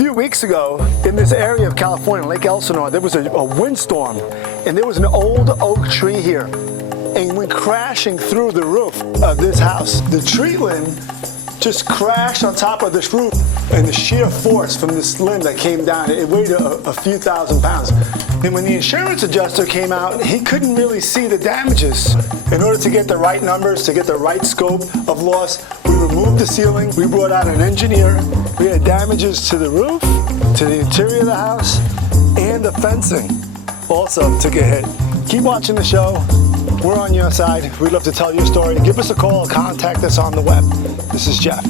few weeks ago, in this area of California, Lake Elsinore, there was a windstorm, and there was an old oak tree here, and went crashing through the roof of this house. The tree limb just crashed on top of this roof, and the sheer force from this limb that came down, it weighed a few thousand pounds. And when the insurance adjuster came out, he couldn't really see the damages. In order to get the right numbers, to get the right scope of loss, we removed the ceiling, we brought out an engineer, we had damages to the roof, to the interior of the house, and the fencing also took a hit. Keep watching the show. We're on your side. We'd love to tell your story. Give us a call or contact us on the web. This is Jeff.